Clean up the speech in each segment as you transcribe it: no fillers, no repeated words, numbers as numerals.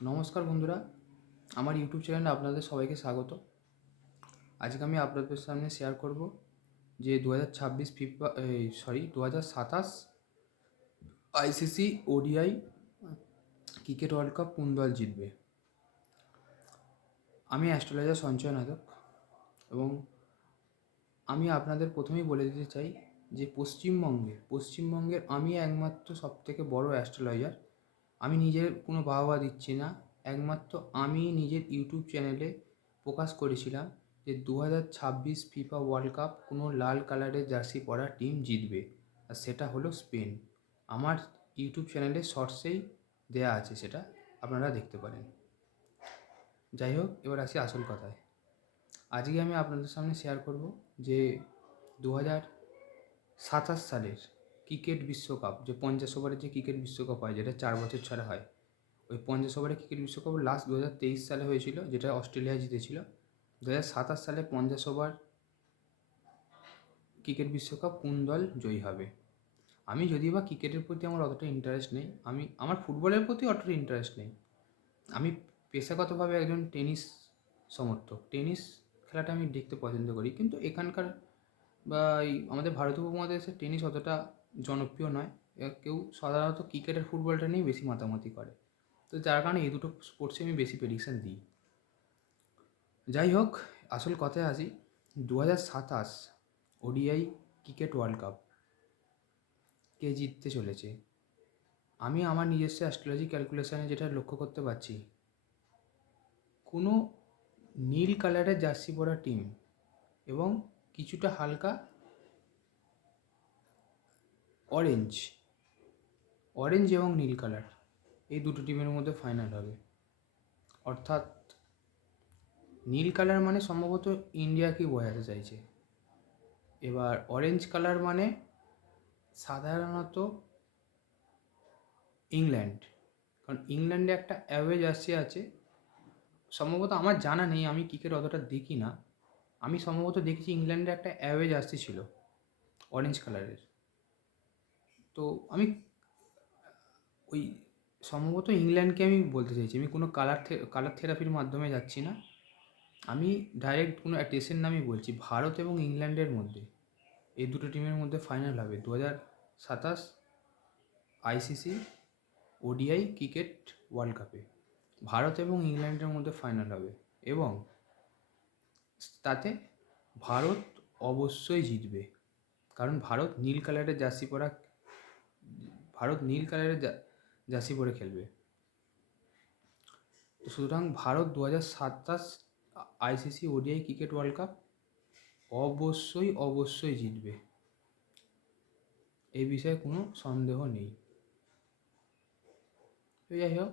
নমস্কার বন্ধুরা, আমার ইউটিউব চ্যানেলে আপনাদের সবাইকে স্বাগত। আজকে আমি আপনাদের সামনে শেয়ার করব যে 2026 FIFA 2027 ICC ODI cricket world cup কোন দল জিতবে। আমি অ্যাস্ট্রোলজার সঞ্চয় নায়ক এবং আমি আপনাদের প্রথমেই বলে দিতে চাই যে পশ্চিমবঙ্গের আমি একমাত্র সবথেকে বড় অ্যাস্ট্রোলজার। আমি নিজের কোনো বাহবা দিচ্ছি না, একমাত্র আমি নিজের ইউটিউব চ্যানেলে প্রকাশ করেছিলাম যে 2026 ফিফা ওয়ার্ল্ড কাপ কোনো লাল কালারের জার্সি পরা টিম জিতবে, আর সেটা হলো স্পেন। আমার ইউটিউব চ্যানেলে শর্টসেই দেয়া আছে, সেটা আপনারা দেখতে পারেন। যাই হোক, এবার আসি আসল কথায়। আজকে আমি আপনাদের সামনে শেয়ার করব যে 2027 সালের ক্রিকেট বিশ্বকাপ, যে 50 ওভারের যে ক্রিকেট বিশ্বকাপ হয়, যেটা 4 বছর ছাড়া হয়, ওই 50 ওভারের ক্রিকেট বিশ্বকাপ লাস্ট 2023 সালে হয়েছিল, যেটা অস্ট্রেলিয়া জিতেছিল। 2027 সালে 50 ওভার ক্রিকেট বিশ্বকাপ কোন দল জয়ী হবে। আমি যদিও বা ক্রিকেটের প্রতি আমার অতটা ইন্টারেস্ট নেই, আমার ফুটবলের প্রতি অতটা ইন্টারেস্ট নেই। আমি পেশাগতভাবে একজন টেনিস সমর্থক। টেনিস খেলাটা আমি দেখতে পছন্দ করি, কিন্তু এখানকার বা এই আমাদের ভারতীয় উপমহাদেশে টেনিস অতটা জনপ্রিয় নয়। কেউ সাধারণত ক্রিকেট আর ফুটবলটা নিয়েই বেশি মাতামাতি করে। তো যার কারণে এই দুটো স্পোর্টসে আমি বেশি প্রেডিকশান দিই। যাই হোক, আসল কথায় আসি। 2027 ওডিআই ক্রিকেট ওয়ার্ল্ড কাপ কে জিততে চলেছে। আমি আমার নিজস্ব অ্যাস্ট্রোলজি ক্যালকুলেশানে যেটা লক্ষ্য করতে পারছি, কোনো নীল কালারের জার্সি পরা টিম এবং কিছুটা হালকা অরেঞ্জ এবং নীল কালার, এই দুটো টিমের মধ্যে ফাইনাল হবে। অর্থাৎ নীল কালার মানে সম্ভবত ইন্ডিয়াকেই বোঝাতে চাইছে। এবার অরেঞ্জ কালার মানে সাধারণত ইংল্যান্ড, কারণ ইংল্যান্ডে একটা অ্যাওয়ে জার্সি আছে। সম্ভবত আমার জানা নেই, আমি ক্রিকেট অতটা দেখি না। আমি সম্ভবত দেখেছি ইংল্যান্ডে একটা অ্যাওয়ে জার্সি ছিল অরেঞ্জ কালারের। তো আমি ওই সম্ভবত ইংল্যান্ডকে আমি বলতে চাইছি। আমি কোনো কালার থেরাপির মাধ্যমে যাচ্ছি না, আমি ডাইরেক্ট কোনো দেশের নামই বলছি। ভারত এবং ইংল্যান্ডের মধ্যে, এই দুটো টিমের মধ্যে ফাইনাল হবে 2027 আইসিসি ওডিআই ক্রিকেট ওয়ার্ল্ড কাপে। ভারত এবং ইংল্যান্ডের মধ্যে ফাইনাল হবে এবং তাতে ভারত অবশ্যই জিতবে, কারণ ভারত নীল কালারের জার্সি পরে খেলবে। তো সুতরাং Bharat 2027 ICC ODI cricket world cup অবশ্যই জিতবে, এই বিষয়ে কোনো সন্দেহ নেই। তো যাই হোক,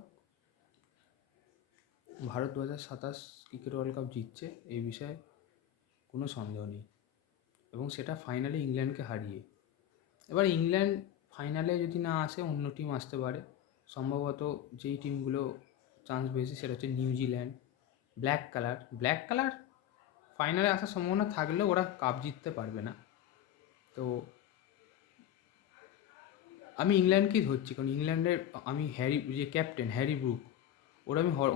ভারত 2027 ক্রিকেট ওয়ার্ল্ড কাপ জিতছে, এই বিষয়ে কোনো সন্দেহ নেই, এবং সেটা ফাইনালে ইংল্যান্ডকে হারিয়ে। এবার ইংল্যান্ড ফাইনালে যদি না আসে, অন্য টিম আসতে পারে। সম্ভবত যেই টিমগুলো চান্স পেয়েছে সেটা হচ্ছে নিউজিল্যান্ড। ব্ল্যাক কালার ফাইনালে আসার সম্ভাবনা থাকলেও ওরা কাপ জিততে পারবে না। তো আমি ইংল্যান্ডকেই ধরছি, কারণ ইংল্যান্ডের আমি ক্যাপ্টেন হ্যারি ব্রুক,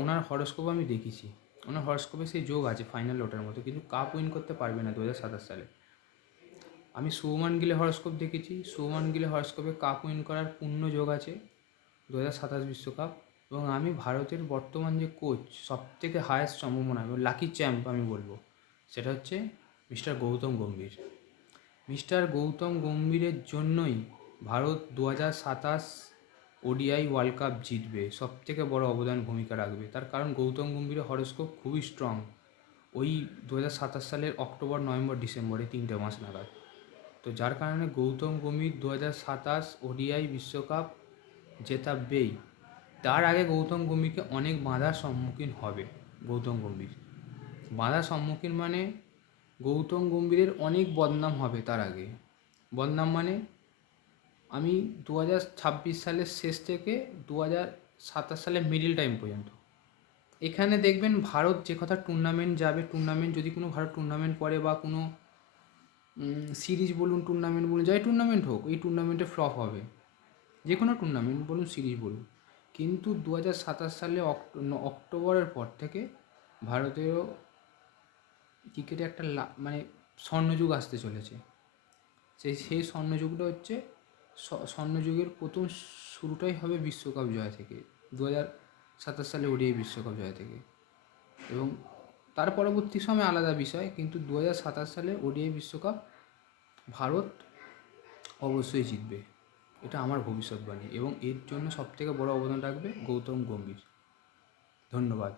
ওনার হরস্কোপ আমি দেখেছি। ওনার হরস্কোপে সেই যোগ আছে ফাইনাল ওঠার মতো, কিন্তু কাপ উইন করতে পারবে না 2027 সালে। আমি শুভমান গিলের হরস্কোপ দেখেছি, শুভমান গিলের হরস্কোপে কাপ উইন করার পূর্ণ যোগ আছে 2027 বিশ্বকাপ। এবং আমি ভারতের বর্তমান যে কোচ, সবথেকে হায়েস্ট সম্ভাবনা এবং লাকি চ্যাম্প আমি বলবো, সেটা হচ্ছে মিস্টার গৌতম গম্ভীরের জন্যই ভারত 2027 ওডিআই ওয়ার্ল্ড কাপ জিতবে, সবথেকে বড় অবদান ভূমিকা রাখবে। তার কারণ গৌতম গম্ভীরের হরস্কোপ খুবই স্ট্রং, ওই 2027 সালের অক্টোবর, নভেম্বর, ডিসেম্বরে 3টে মাস নাগাদ। তো যার কারণে গৌতম গম্ভীর 2027 ওডিআই বিশ্বকাপ জেতাবেই। তার আগে গৌতম গম্ভীরকে অনেক বাধার সম্মুখীন হবে। বাধার সম্মুখীন মানে গৌতম গম্ভীরের অনেক বদনাম হবে তার আগে। বদনাম মানে আমি 2026 সালের শেষ থেকে 2027 সালের মিডিল টাইম পর্যন্ত এখানে দেখবেন ভারত যে কথা টুর্নামেন্ট যাবে, টুর্নামেন্ট যদি কোনো ভারত টুর্নামেন্ট পড়ে বা কোনো সিরিজ বলুন, টুর্নামেন্ট বলুন, যাই টুর্নামেন্ট হোক, এই টুর্নামেন্টে ফ্লপ হবে। যে কোনো টুর্নামেন্ট বলুন, সিরিজ বলুন, কিন্তু 2027 সালে অক্টোবরের পর থেকে ভারতেরও ক্রিকেটে একটা মানে স্বর্ণযুগ আসতে চলেছে। সেই স্বর্ণযুগটা হচ্ছে স্বর্ণযুগের প্রথম শুরুটাই হবে বিশ্বকাপ জয় থেকে, 2027 সালে ওডিআই বিশ্বকাপ জয় থেকে। এবং তার পরবর্তী সময় আলাদা বিষয়, কিন্তু 2027 সালে ওডিআই বিশ্বকাপ ভারত অবশ্যই জিতবে, এটা আমার ভবিষ্যৎবাণী। এবং এর জন্য সবথেকে বড় অবদান রাখবে গৌতম গম্ভীর। ধন্যবাদ।